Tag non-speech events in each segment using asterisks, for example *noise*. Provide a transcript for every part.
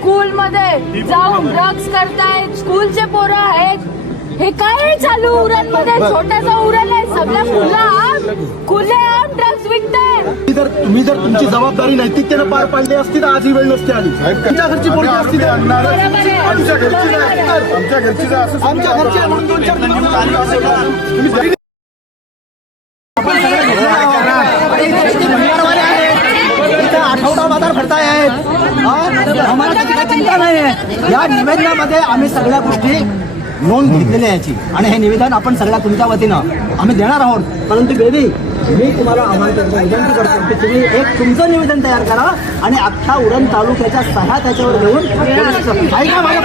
School मध्ये जाऊन drugs करतायत स्कूलचे पोरं आहेत हे काय चालू उरणमध्ये छोटासा उरण आहे सगळ्या खुला खुले आम ड्रग्ज विकताय तुम्ही जर तुम्ही जर तुमची जबाबदारी नैतिकतेनं पार पाडली असती तर आज ही वेळ नसती आली तुमच्या घरची पोरगी असती तर. आमच्या घरची नाही तर आमच्या घरची जर असं आमच्या घरची आहे म्हणून दोन चार तुम्ही करताय आम्हाला त्याची चिंता नाही आहे. या निवेदनामध्ये आम्ही सगळ्या गोष्टी नोंद घेतलेली आहे याची. आणि हे निवेदन आपण सगळ्या तुमच्या वतीनं आम्ही देणार आहोत. परंतु बेबी मी तुम्हाला आव्हान करतो विनंती करतो की तुम्ही एक तुमचं निवेदन तयार करा आणि अख्ख्या उरण तालुक्याच्या सहा त्याच्यावर घेऊन ऐका माझ्या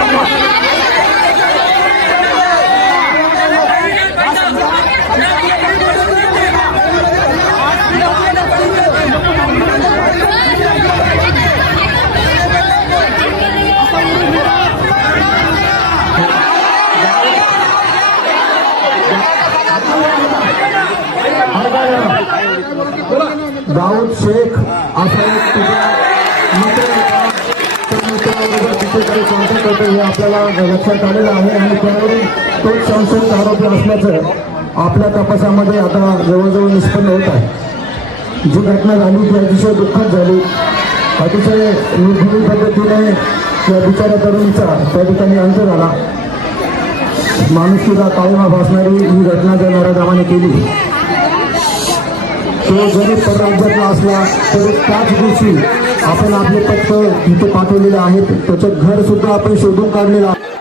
दाऊद शेख असा एक तुझा करतो हे आपल्याला लक्षात आलेलं आहे आणि त्यावरून तोच संशयित आरोपी असल्याचं आपल्या तपासामध्ये आता जवळजवळ निष्पन्न होत आहे. जी घटना झाली ती अतिशय दुःखद झाली. अतिशय निर्भीड पद्धतीने त्या बिचाऱ्या तरुणीचा त्या ठिकाणी अंत झाला. माणुसकीला काळीमा भासणारी ही घटना त्या नरागामाने केली. तो जरी परराज्यातला असला तरी त्याच दिवशी आपण आपले पत्र इथे पाठवलेले आहेत. त्याचं घर सुद्धा आपण शोधून काढलेलं आहे.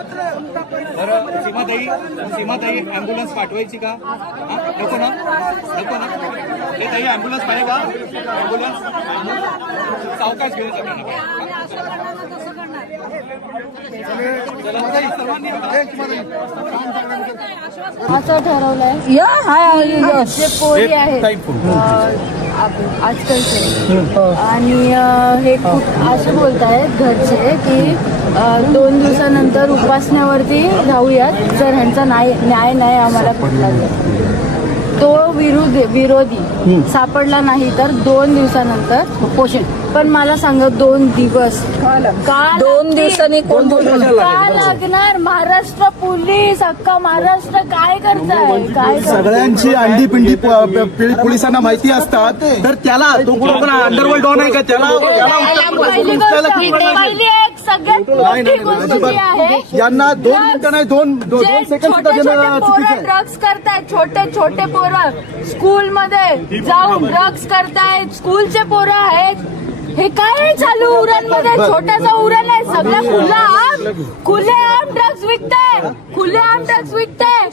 बरं सीमाताई सीमाताई ॲम्ब्युलन्स पाठवायची का? हा? नको ना नको ना. हे ताई ॲम्ब्युलन्स पाहिजे का? ॲम्ब्युलन्स सावकाश घेऊन असं ठरवलंय. या हाय जे पोरी आहेत. आजकालचे. आणि अं, हे खूप असे बोलतायत घरचे की दोन दिवसानंतर उपासण्यावरती राहूयात जर ह्यांचा न्याय न्याय नाही आम्हाला कुठला. तो विरोध विरोधी सापडला नाही तर दोन दिवसानंतर उपोषण पण मला सांग दोन दिवस. का दोन दिवसांनी कोण का लागणार महाराष्ट्र पोलीस अख्खा महाराष्ट्र काय करताय? काय करताय? सगळ्यांची अंडी पिंडी पोलिसांना माहिती असतात तर त्याला तो अंडरवर्ल्ड डॉन आहे का? त्याला पहिली सगळ्यात मोठी गोष्ट. जी आहे यांना दोन मिनिटं नाही दोन दो- दोन सेकंड सुद्धा देणं चुकीचं आहे. ड्रग्ज करतायत छोटे छोटे पोरं. स्कूल मध्ये जाऊन ड्रग्ज करतायत. स्कूलचे पोरं आहेत. हे काय चालू उरणमध्ये? छोटासा उरण आहे सगळ्या खुला आम. खुले आम ड्रग्ज विकताय खुले आम ड्रग्ज विकताय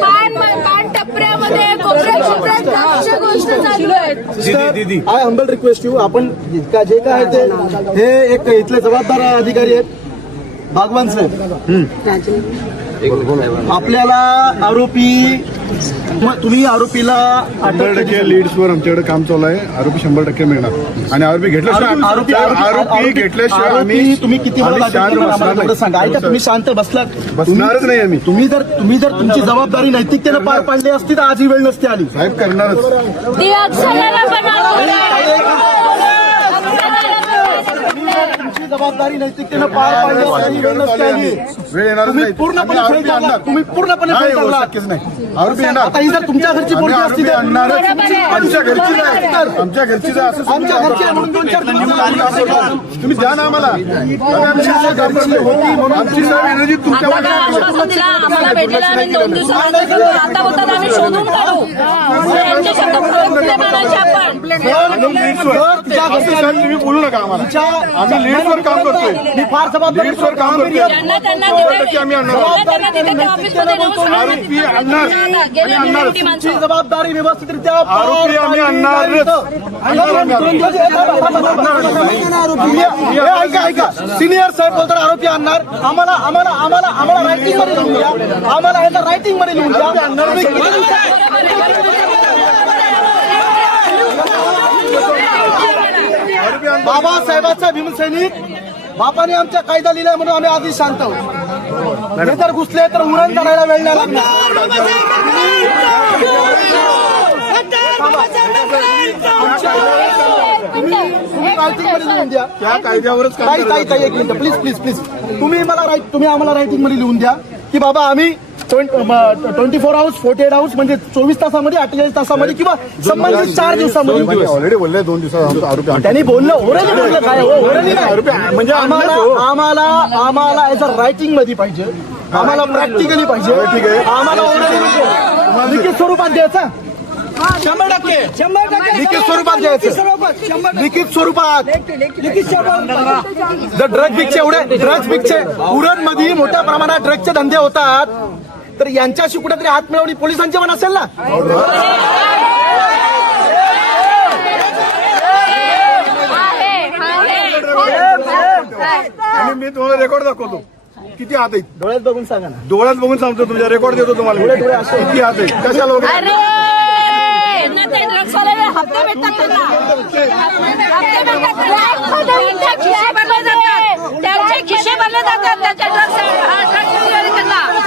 पान पान टपऱ्यामध्ये कोपऱ्यात कोपऱ्यात ड्रग्सच्या गोष्ट चालू आहेत आय हंबल रिक्वेस्ट यू आपण का- जे काय आहे ते हे एक इथले जबाबदार अधिकारी आहेत. भागवान साहेब आपल्याला आरोपी मग तुम्ही आरोपीला शंभर टक्के लीड्सवर आमच्याकडे काम चालू आहे. आरोपी शंभर टक्के मिळणार. आणि आरोपी घेतल्याशिवाय आरोपी आरोपी घेतल्याशिवाय आरोपी तुम्ही किती वेळ आम्ही लागेल बसणार. सांगा. ऐका तुम्ही शांत बसला बसणारच नाही आम्ही. तुम्ही जर तुम्ही जर तुमची जबाबदारी नैतिकतेनं पार पाडली असती तर आज ही वेळ नसती आली. साहेब करणारच. ती अक्षराला पण तुमची जबाबदारी नैतिकतेनं पार पाडली आली. वेळ येणारच तुम्ही नाही. पूर्णपणे आम्ही फेल आरोपी आणणार. तुम्ही पूर्णपणे नाही फेल होऊ ठरला शक्यच नाही. आरोपी येणार. आता ही जर तुमच्या घरची आम्ही पोरगी असती आरोपी तर आणणारच. आमच्या घरचीच आहे. आमच्या घरचीच आहे असं आमच्या घरची आहे म्हणून दोन चार दिवस तुम्ही द्या ना आम्हाला. आम्ही आमची जी घरची होती म्हणून आमची सर्व एनर्जी तुमच्या आश्वासन दिलं? आम्हाला आम्ही दोन दिवसामध्ये आता बोलतात आम्ही शोधून काढू. यांचे शब्द प्रवृत्ती मानायचे आपण. तुम्ही बोलू नका आम्हाला. आम्ही काम करतोय. मी फार जबाबदारी लीड्सवर काम करतोय. शंभर टक्के आम्ही आणणार. आरोपी आणणार. आणणार. तुमची जबाबदारी व्यवस्थितरित्या आरोपी आम्ही आणणारच. हे ऐका ऐका. सिनियर साहेब बोलतात आरोपी आणणार. आम्हाला आम्हाला आम्हाला आम्हाला रायटिंगमध्ये लिहून द्या. आम्हाला ह्याचा रायटिंगमध्ये लिहून द्या. बाबासाहेबांचा भीमसैनिक बापाने आमच्या कायदा लिहिलाय म्हणून आम्ही आधी शांत आहोत. हे जर घुसले तर उरण करायला वेळ नाही लागणार. प्लीज प्लीज प्लीज तुम्ही मला राईट तुम्ही आम्हाला रायटिंगमध्ये लिहून द्या. की बाबा आम्ही twenty four hours forty eight hours म्हणजे चोवीस तासामध्ये अठ्ठेचाळीस तासामध्ये किंवा संबंधित चार दिवसामध्ये. ऑलरेडी बोलले दोन दिवसात आमचा आरोपी आणणार. त्यांनी बोललं ओरली बोललं काय हो ओरली नाही. म्हणजे आम्हाला. आम्हाला आम्हाला याचा रायटिंगमध्ये पाहिजे. आम्हाला प्रॅक्टिकली पाहिजे. बरं, ठीक आहे. आम्हाला ओरली स्वरूपात द्यायचा. शंभर टक्के. शंभर टक्के. लिखित स्वरूपात द्यायचं लिखित स्वरूपात. जर ड्रग बिकचे एवढे ड्रग्ज बिकचे उरणमध्ये मोठ्या प्रमाणात ड्रगचे धंदे होतात. तर यांच्याशी कुठेतरी हात मिळवणी पोलिसांचे पण असेल ना? आणि मी तुम्हाला रेकॉर्ड दाखवतो. किती हात आहेत? डोळ्यात बघून सांगा ना. डोळ्यात बघून सांगतो तुमच्या. रेकॉर्ड देतो तुम्हाला. मी. किती हात आहेत? कशाला वगैरे? अरे ना ते ड्रग्सवाले हप्ते भेटतात त्यांना हप्ते भेटतात त्यांना. त्यांचे खिसे भरले जातात त्यांचे खिसे भरले जातात त्याचे ड्रग्स त्यांना आम्ही कायद्यावरच करणार आहे.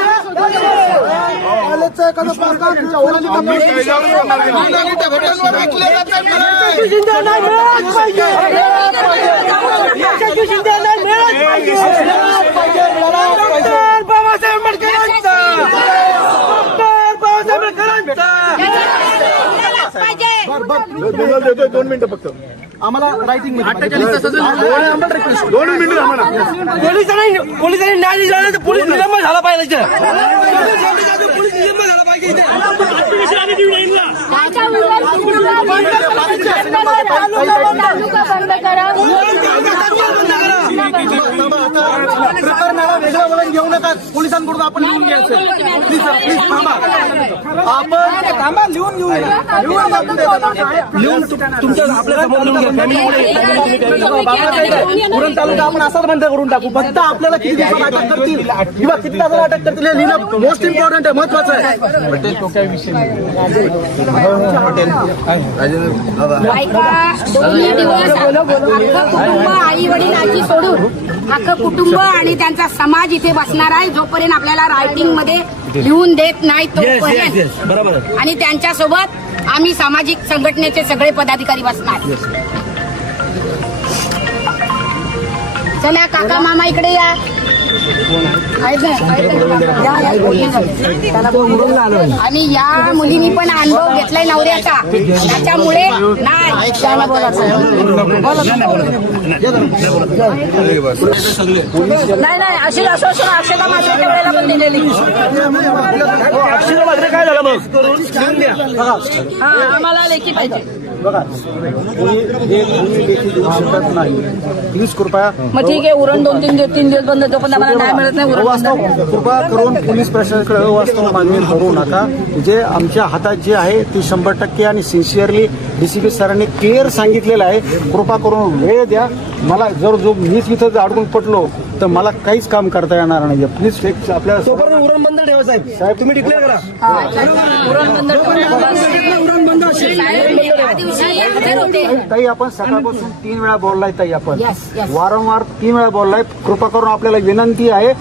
पाहिजे देतोय दोन मिनिटं फक्त. आम्हाला रायटिंग दोन मिनिटं आम्हाला पोलिसांनी पोलिसांनी न्याय दिला नाही तर पोलीस निलंबन झाला पाहिजे पोलीस निलंबन झाला पाहिजे बंद करा. नका पोलिसांकडून आपण लिहून घ्यायचं प्लीज सर प्लीज थांबा. आपण थांबा लिहून घेऊ लिहून तुमच्या आपल्यासमोर लिहून घ्या. मध्ये उरण तालुका आपण असाच बंद करून टाकू. फक्त आपल्याला किती दिवसात अटक करतील? किंवा किती तासाला अटक करतील हे लिहिणं मोस्ट इम्पॉर्टंट आहे महत्वाचं आहे. बायका दोन्ही दिवस अख्खं कुटुंब आई वडील आजी सोडून अख्खं कुटुंब आणि त्यांचा समाज इथे बसणार आहे. जोपर्यंत आपल्याला रायटिंगमध्ये लिहून देत नाही तोपर्यंत. आणि त्यांच्यासोबत आम्ही सामाजिक संघटनेचे सगळे पदाधिकारी बसणार. चला काका मामा इकडे या. आणि या मुलीनी पण अनुभव घेतलाय नवऱ्याचा. त्याच्यामुळे नाही. नाही नाही. अशी आश्वासन अक्षता मात्रेच्या वेळेला पण दिलेली. अक्षर वगैरे काय झालं मग? आम्हाला लेखी पाहिजे. बघा कोणी कोणी लेखी देऊ शकत नाही. प्लीज कृपया मग ठीक आहे उरण दोन तीन दिवस तीन दिवस बंद पण आम्हाला न्याय मिळत नाही उरण. बंद अवास्तव कृपा करून पोलीस प्रशासनाकडे अवास्तव मागणी करू नका. जे आमच्या हातात जे आहे ती शंभर टक्के आणि सिन्सिअरली डीसीपी सरांनी क्लिअर सांगितलेलं आहे. कृपा करून वेळ द्या. मला जर जो मीच इथं जर अडकून पडलो तर मला काहीच काम करता येणार नाही प्लीज आपल्या तोपर्यंत उरण बंद ठेवा साहेब साहेब तुम्ही डिक्लेअर करा. बंद असेल. ताई आपण सकाळपासून तीन वेळा बोललाय ताई आपण. वारंवार तीन वेळा बोललाय. कृपा करून आपल्याला विनंती आहे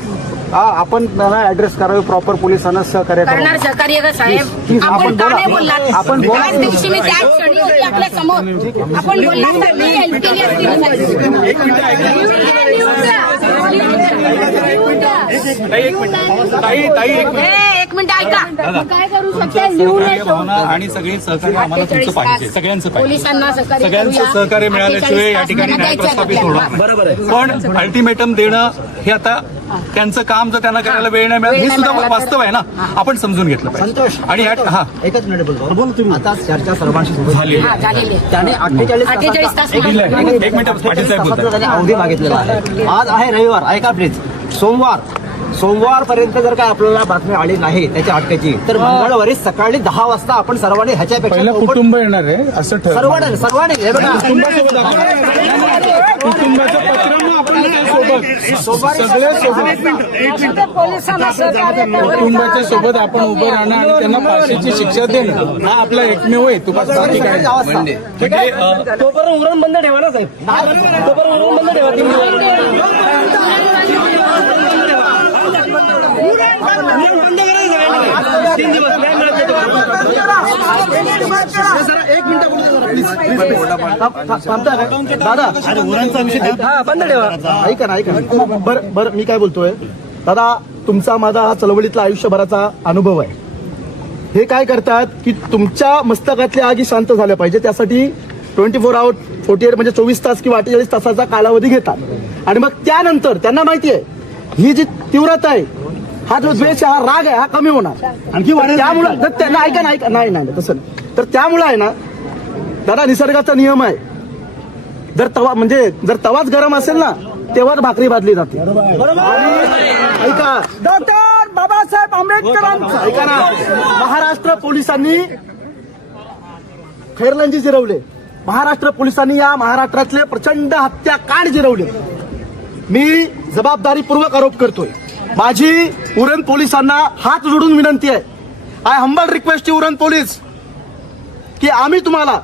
हा, आपण ऍड्रेस करावे प्रॉपर पोलिसांना सहकार्य. करणार सहकार्य का साहेब आपण आपण का बोला. नाही बोललात आपण बोला. त्याच दिवशी मी त्या क्षणी होती आपल्यासमोर आपण बोललात तर मी हेल्प केली असती ना साहेब. ताई एक मिनिट ताई ताई एक मिनिट ए, एक मिनिट ऐका काय करू शकता सहकार्य भावना आणि सगळी सहकार्य आम्हाला तुमचं पाहिजे सगळ्यांचं पाहिजे पोलिसांना सहकार्य सगळ्यांचं करूया. सहकार्य मिळाल्याशिवाय या 48 ठिकाणी तास न्याय द्यायचं प्रस्थापित आपल्याला. होणार नाही. पण अल्टिमेटम देणं हे आता त्यांचं काम जर त्यांना करायला वेळ नाही मिळाला हे सुद्धा वास्तव आहे ना? आपण समजून घेतलं संतोष. पाहिजे आणि हा. एकच मिनिट बोलतो. बोल तुम्ही. आता चर्चा सर्वांशी सुरू झाली. झालेले त्याने अठ्ठेचाळीस 48 तास एक मागितले. मिनिट, एक मिनिट, पाटील साहेब बोलतायत. त्याने अवधी मागितलेला आहे. आज आहे रविवार. ऐका प्लीज. सोमवार. सोमवार पर्यंत जर काय आपल्याला बातमी आली नाही त्याच्या अटकेची तर मंगळवारी सकाळी दहा वाजता आपण सर्वांनी ह्याच्यापेक्षा कुटुंब येणार आहे असं ठरवलं सर्वांनी सर्वांनी कुटुंबाच्या सोबत आपण उभं राहणं आणि त्यांना फाशीची शिक्षा देणं हा आपला एकमेव आहे तुम्हाला तोपर्यंत उरण बंद ठेवा ना साहेब तोपर्यंत उरण बंद ठेवा तीन दिवस. उरण बंद करायचं सगळ्यांनी. तीन दिवस नाही मिळत एक मिनिट दादा हा बंद ठेवा ऐका ना ऐका ना बरं बरं मी काय बोलतोय दादा तुमचा माझा हा चळवळीतला आयुष्यभराचा अनुभव आहे हे काय करतात की तुमच्या मस्तकातल्या आगी शांत झाल्या पाहिजे त्यासाठी twenty four hour forty eight म्हणजे चोवीस तास किंवा अठ्ठेचाळीस तासाचा कालावधी घेतात आणि मग त्यानंतर त्यांना माहिती आहे ही जी तीव्रता आहे हा जो द्वेष हा राग आहे हा कमी होणार. आणखी त्यामुळे तर त्यांना ऐका ना ऐका नाही नाही तसं नाही. तर त्यामुळे आहे ना दादा निसर्गाचा नियम आहे. जर तवा म्हणजे जर तवाच गरम असेल ना तेव्हाच भाकरी भाजली जाते. आणि ऐका. डॉक्टर बाबासाहेब आंबेडकरांचं ऐका ना. महाराष्ट्र पोलिसांनी खैरलांजी जिरवले. महाराष्ट्र पोलिसांनी या महाराष्ट्रातले प्रचंड हत्याकांड जिरवले. मी जबाबदारीपूर्वक आरोप करतोय. माझी उरण पोलिसांना हात जोडून विनंती आहे. I humble request Uran police की आम्ही तुम्हाला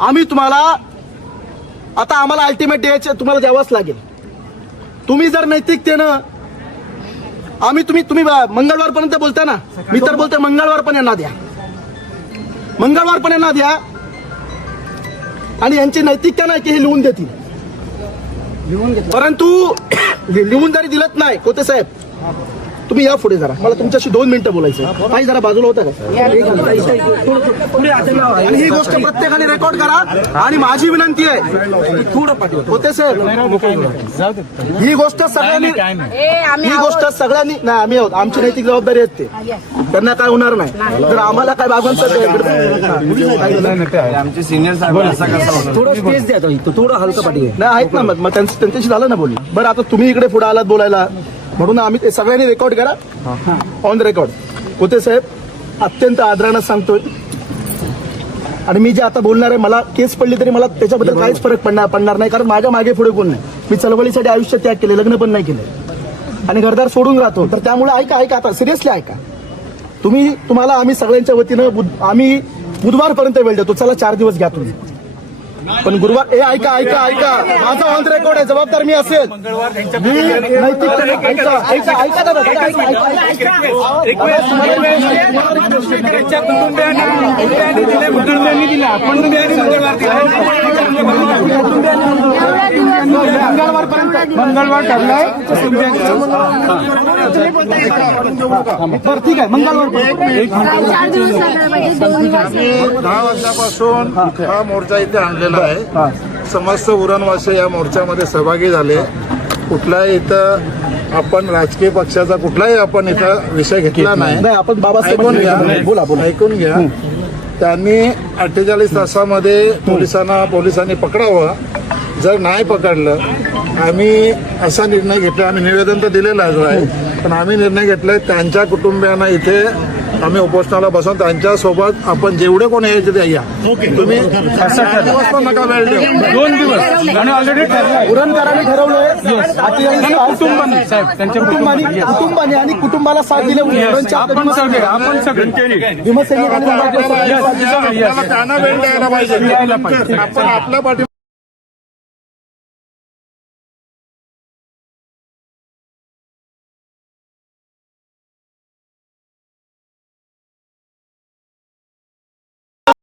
आम्ही तुम्हाला आता आम्हाला अल्टिमेट द्यायचे तुम्हाला द्यावंच लागेल. तुम्ही जर नैतिकतेनं आम्ही तुम्ही तुम्ही मंगळवार पर्यंत बोलता ना मी तर बोलते मंगळवार पण यांना द्या. मंगळवार पण यांना द्या. आणि यांची नैतिकता नाही की हे लिहून देतील. परंतु *coughs* लिहून जरी दिलत नाही कोते साहेब तुम्ही या पुढे जरा. मला तुमच्याशी दोन मिनिटं बोलायचं काही जरा बाजूला होता का? आणि ही गोष्ट प्रत्येकाने रेकॉर्ड करा. आणि माझी विनंती आहे होते सर. ही गोष्ट सगळ्यांनी ही आहोत. गोष्ट सगळ्यांनी नाही आम्ही आहोत. आमची नैतिक जबाबदारी आहे ते. त्यांना काय होणार नाही. जर आम्हाला काय आमचे सिनियर थोडं स्पेस द्या थोडं हलकं पाठी. नाही आहेत ना मग मग त्यांचं- त्यांच्याशी झालं ना बोलणं. बरं आता तुम्ही इकडे पुढे आलात बोलायला. म्हणून आम्ही ते सगळ्यांनी रेकॉर्ड करा. ऑन द रेकॉर्ड होते साहेब अत्यंत आदरानं सांगतोय. आणि मी जे आता बोलणार आहे मला केस पडली तरी मला त्याच्याबद्दल काहीच फरक पडणार पडणार नाही. कारण माझ्या मागे पुढे कोण नाही. मी चळवळीसाठी आयुष्य त्याग केले लग्न पण नाही केलं. आणि घरदार सोडून राहतो. तर त्यामुळे ऐका ऐका आता. सिरियसली ऐका. तुम्ही तुम्हाला आम्ही सगळ्यांच्या वतीनं आम्ही बुधवारपर्यंत वेळ देतो. चला चार दिवस घ्या तुम्ही. पण गुरुवार ए ऐका ऐका ऐका. माझा ऑन रेकॉर्ड आहे जबाबदार मी असेल. मी ऐका ऐका ऐका दादा, ऐका, ऐका, दिले आपण मंगळवार मंगळवारपर्यंत मंगळवार ठरलाय बरं ठीक आहे. लागणार म्हणजे दहा वाजल्यापासून हा. मोर्चा इथे आणलेला आहे. समस्त उरणवासी या मोर्चामध्ये सहभागी झाले. कुठलाही इथं आपण राजकीय पक्षाचा कुठलाही आपण इथं विषय घेतला नाही नाही. आपण ऐकून घ्या. बोला बोला. ऐकून घ्या. त्यांनी अठ्ठेचाळीस तासामध्ये पोलिसांना पोलिसांनी पकडावं. जर नाही पकडलं आम्ही असा निर्णय घेतला आम्ही निवेदन तर दिलेलं आहे पण आम्ही निर्णय घेतलाय त्यांच्या कुटुंबियांना इथे आम्ही उपोषणाला बसवून त्यांच्यासोबत आपण जेवढे कोणी यायचे ते या. तुम्ही दिवस पण नका वेळ देऊ. दोन दिवस. आणि ऑलरेडी ठरलं उरणकरांनी ठरवलंय. कुटुंबाने. साहेब त्यांच्या कुटुंबाने कुटुंबाने. आणि कुटुंबाला साथ दिले. आपण सगळे आपण सगळे. भीमसैनिकांनी आपल्याला त्यांना वेळ द्यायला पाहिजे. आपण आपल्या पाठी